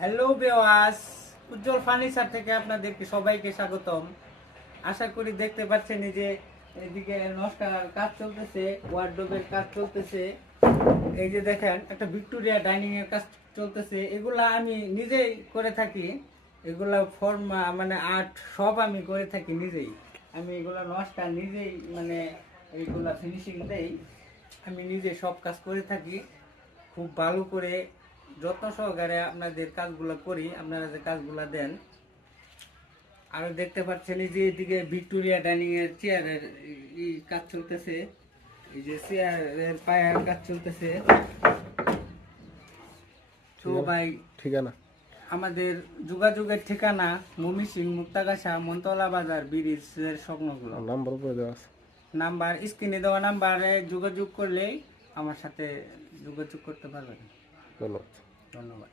Hello viewers, উজ্জ্বল furniture থেকে আপনাদেরকে সবাইকে স্বাগতম। আশা করি দেখতে পাচ্ছেন এই যে এদিকে নকশার কাজ চলতেছে, ওয়ার্ডরোবের কাজ চলতেছে। এই যে দেখেন একটা ভিক্টোরিয়া ডাইনিং এর কাজ চলতেছে। এগুলা আমি নিজেই করে থাকি। এগুলা ফর্ম মানে আর্ট সব আমি করে থাকি নিজেই। আমি এগুলা নকশা নিজেই মানে এইগুলা ফিনিশিং দেই। আমি নিজে সব কাজ করে থাকি খুব ভালো করে, যত্ন সহকারে আপনাদের কাজগুলো করি। আপনারা যে কাজগুলো দেন, আরো দেখতে পাচ্ছেন এই যে এদিকে ভিক্টোরিয়া ডাইনিং এর চেয়ারের কাজ চলতেছে। এই যে চেয়ারের পায়ের কাজ চলতেছে। তো ভাই, ঠিকানা আমাদের যোগাযোগের ঠিকানা ময়মনসিং মুক্তাগাছা মনতলা বাজার ব্রিজের স্বপ্নগুলো। নাম্বার উপরে দেওয়া আছে। নাম্বার স্ক্রিনে দেওয়া নাম্বারে যোগাযোগ করলেই আমার সাথে যোগাযোগ করতে পারবেন। ধন্যবাদ। ধন্যবাদ।